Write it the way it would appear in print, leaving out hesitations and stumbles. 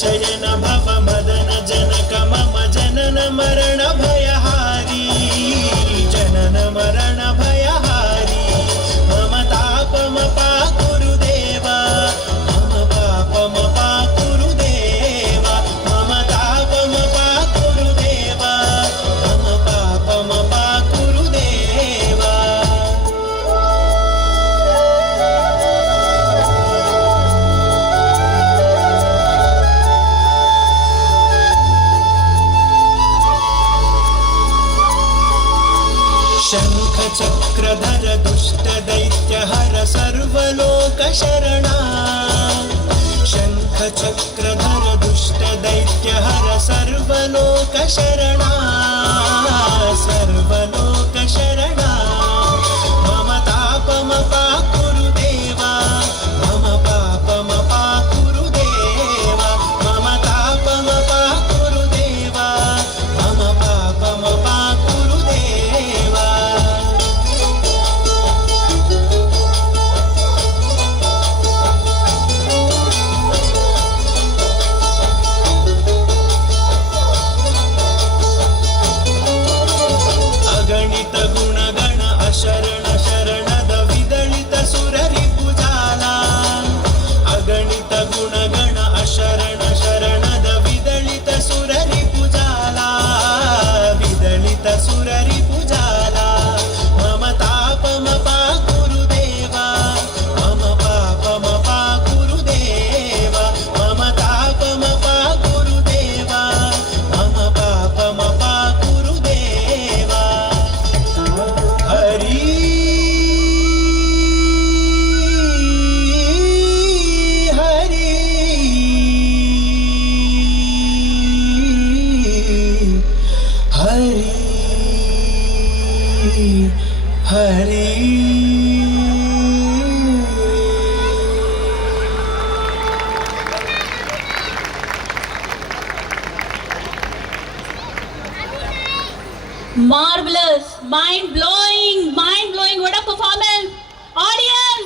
शयन भव मदन जनक मम जनन मरण भयहारी जनन मरण भयहारी मम तापम पाकुरुदेवा मम पापम पाकुरुदेवा मम तापम पाकुरुदेवा मम पापम पाकुरुदेवा शंख चक्रधर दुष्ट दैत्य हर सर्वलोक शरणा शंख चक्रधर दुष्ट दैत्य हर सर्वलोक शरणा सर्वलोक शरणा मम तापम पाकुरुदेवा मम पापम पाकुरुदेवा मम तापम पाकुरुदेवा मम पापम पाकुरुदेवा अगणित गुणगण अशरण शरणद विदलित सुररि पूजाला अगणित गुणगण अशरण शरणद विदलित सुररि पूजाला विदलित सुररि पूजाला मम तापम पाकुरुदेवा मम पापम पाकुरुदेवा मम तापम पाकुरुदेवा मम पापम पाकुरुदेवा Hari Hari Hari Hari Marvelous, mind blowing, what a performance. Audience,